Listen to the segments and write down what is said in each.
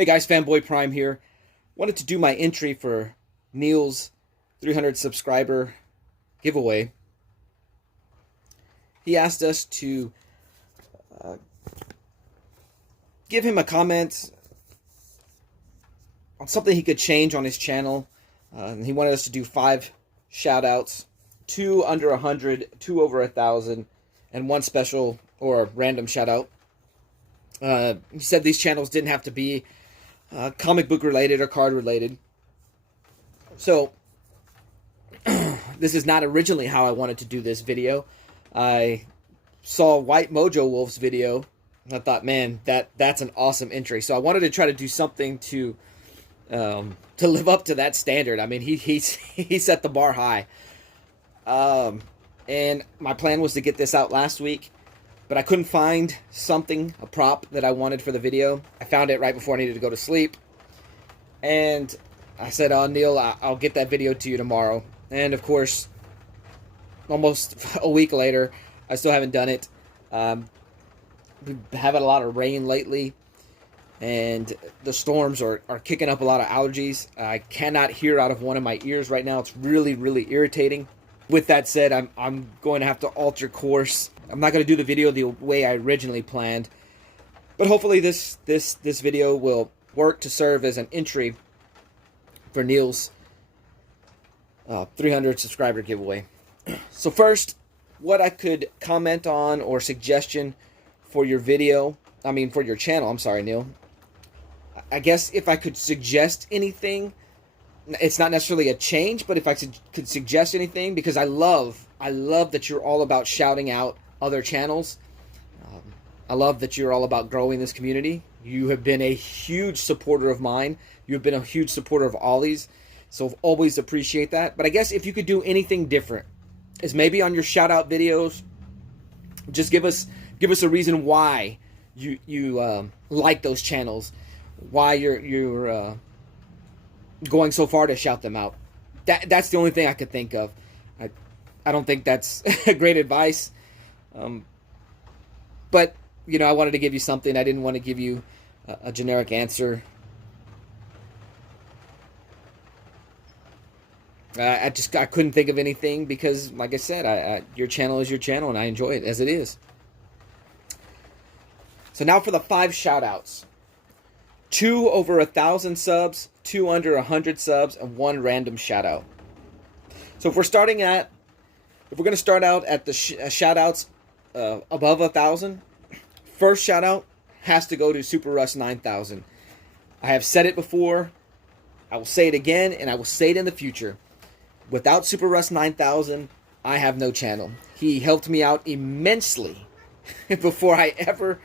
Hey guys, Fanboy Prime here. Wanted to do my entry for Neil's 300 subscriber giveaway. He asked us to give him a comment on something he could change on his channel. He wanted us to do 5 shout outs, 2 under 100, 2 over 1,000, and 1 special or random shout out. He said these channels didn't have to be comic book related or card related. So this is not originally how I wanted to do this video. I saw White Mojo Wolf's video and I thought, man, that's an awesome entry. So I wanted to try to do something to live up to that standard. I mean, he set the bar high. And my plan was to get this out last week, but I couldn't find a prop that I wanted for the video. I found it right before I needed to go to sleep. And I said, oh, Neil, I'll get that video to you tomorrow. And of course, almost a week later, I still haven't done it. We've having a lot of rain lately, and the storms are kicking up a lot of allergies. I cannot hear out of one of my ears right now. It's really, really irritating. With that said, I'm going to have to alter course. I'm not going to do the video the way I originally planned, but hopefully this video will work to serve as an entry for Neil's 300 subscriber giveaway. So first, what I could comment on or suggestion for your video, for your channel, I'm sorry, Neil. I guess if I could suggest anything, it's not necessarily a change, but if I could suggest anything, because I love that you're all about shouting out other channels. I love that you're all about growing this community. You have been a huge supporter of mine. You've been a huge supporter of Ollie's, so always appreciate that. But I guess if you could do anything different, is maybe on your shout out videos, just give us a reason why you like those channels, why you're going so far to shout them out. That's the only thing I could think of. I don't think that's great advice, but I wanted to give you something. I didn't want to give you a generic answer. I couldn't think of anything because, like I said, your channel is your channel and I enjoy it as it is. So now for the 5 shout outs. 2 over 1,000 subs, 2 under 100 subs, and 1 random shout out. So if we're going to start out at the shout outs above 1,000, first shout out has to go to Super Russ 9000. I have said it before, I will say it again, and I will say it in the future. Without Super Russ 9000, I have no channel. He helped me out immensely before I ever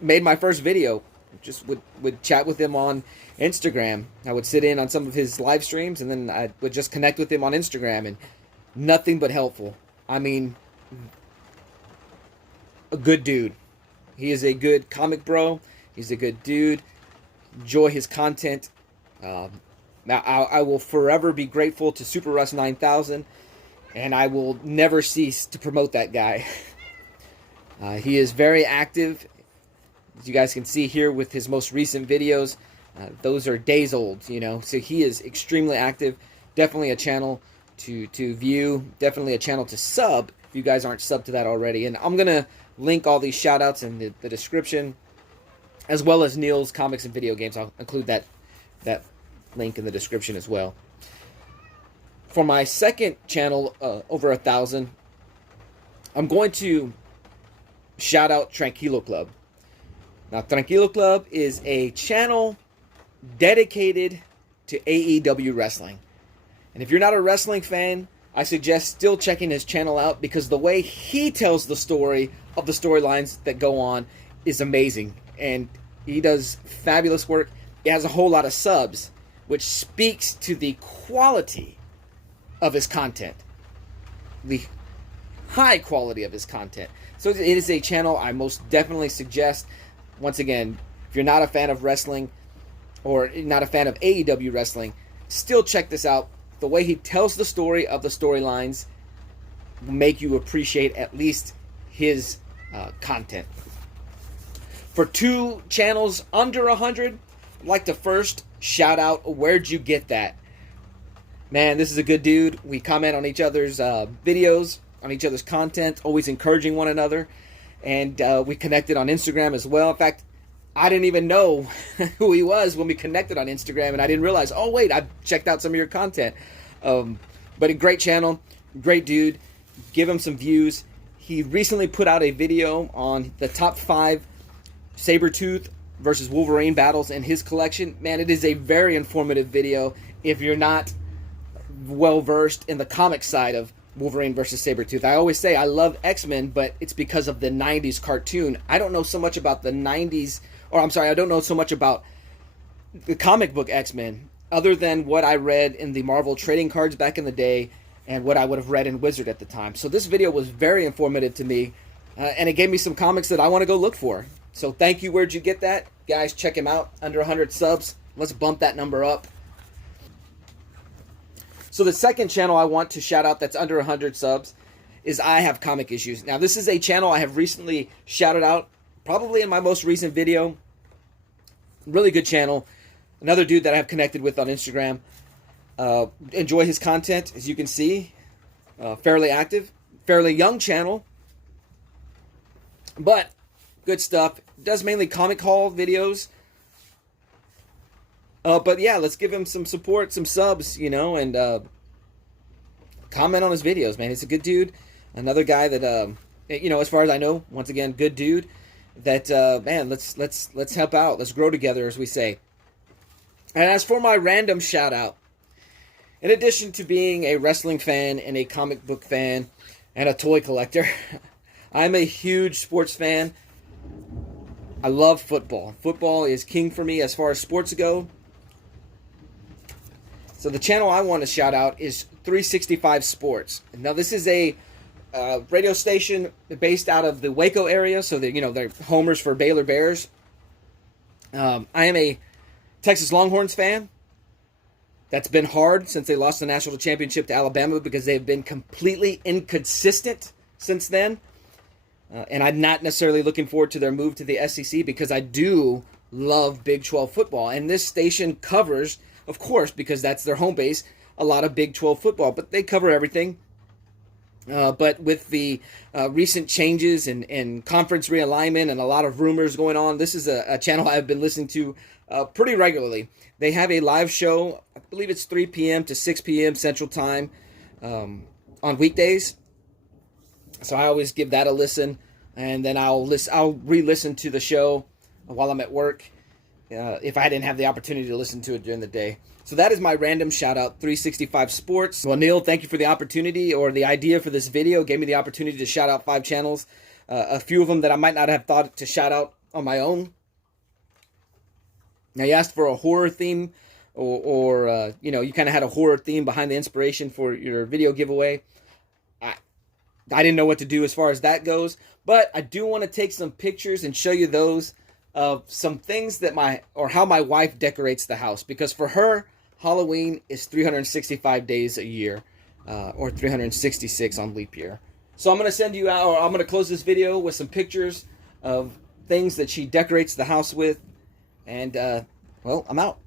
made my first video. Just would chat with him on Instagram. I would sit in on some of his live streams, and then I would just connect with him on Instagram, and nothing but helpful. I mean, a good dude. He is a good comic bro. He's a good dude. Enjoy his content. Now, I will forever be grateful to Super Russ 9000, and I will never cease to promote that guy. He is very active. As you guys can see here with his most recent videos, those are days old, so he is extremely active. Definitely a channel to view, definitely a channel to sub if you guys aren't subbed to that already. And I'm going to link all these shout outs in the description, as well as Neil's Comics and Video Games. I'll include that link in the description as well. For my second channel, over 1,000, I'm going to shout out Tranquilo Club. Now, Tranquilo Club is a channel dedicated to AEW wrestling. And if you're not a wrestling fan, I suggest still checking his channel out, because the way he tells the story of the storylines that go on is amazing. And he does fabulous work. He has a whole lot of subs, which speaks to the quality of his content. The high quality of his content. So it is a channel I most definitely suggest. Once again, if you're not a fan of wrestling or not a fan of AEW wrestling, still check this out. The way he tells the story of the storylines will make you appreciate at least his content. For 2 channels under 100, I'd like to first shout out Where'd You Get That? Man, this is a good dude. We comment on each other's videos, on each other's content, always encouraging one another. And we connected on Instagram as well. In fact, I didn't even know who he was when we connected on Instagram, and I didn't realize, oh, wait, I checked out some of your content. But a great channel, great dude. Give him some views. He recently put out a video on the top 5 Sabretooth versus Wolverine battles in his collection. Man, it is a very informative video if you're not well versed in the comic side of Wolverine versus Sabretooth. I always say I love X-Men, but it's because of the 90s cartoon. I don't know so much about the 90s, or I'm sorry, I don't know so much about the comic book X-Men other than what I read in the Marvel trading cards back in the day and what I would have read in Wizard at the time. So this video was very informative to me, and it gave me some comics that I want to go look for. So thank you. Where'd You Get That? Guys, check him out. Under 100 subs. Let's bump that number up. So the second channel I want to shout out that's under 100 subs is I Have Comic Issues. Now, this is a channel I have recently shouted out, probably in my most recent video. Really good channel. Another dude that I have connected with on Instagram. Enjoy his content, as you can see. Fairly active. Fairly young channel. But good stuff. Does mainly comic haul videos. But yeah, let's give him some support, some subs, you know, and comment on his videos, man. He's a good dude. Another guy that, you know, as far as I know, once again, good dude. That man, let's help out. Let's grow together, as we say. And as for my random shout out, in addition to being a wrestling fan and a comic book fan and a toy collector, I'm a huge sports fan. I love football. Football is king for me as far as sports go. So the channel I want to shout out is 365 Sports. Now this is a radio station based out of the Waco area, so that, you know, they're homers for Baylor Bears. I am a Texas Longhorns fan. That's been hard since they lost the national championship to Alabama because they've been completely inconsistent since then. And I'm not necessarily looking forward to their move to the SEC because I do love Big 12 football. And this station covers, of course, because that's their home base, a lot of Big 12 football. But they cover everything. But with the recent changes and conference realignment and a lot of rumors going on, this is a channel I've been listening to pretty regularly. They have a live show, I believe it's 3 p.m. to 6 p.m. Central Time on weekdays. So I always give that a listen, and then I'll re-listen to the show while I'm at work if I didn't have the opportunity to listen to it during the day. So that is my random shout out, 365 Sports. Well, Neil, thank you for the opportunity or the idea for this video. Gave me the opportunity to shout out 5 channels, a few of them that I might not have thought to shout out on my own. Now, you asked for a horror theme, or you know, you kind of had a horror theme behind the inspiration for your video giveaway. I didn't know what to do as far as that goes, but I do want to take some pictures and show you those of some things that how my wife decorates the house, because for her, Halloween is 365 days a year, or 366 on leap year. So I'm going to send you out, or I'm going to close this video with some pictures of things that she decorates the house with, and well, I'm out.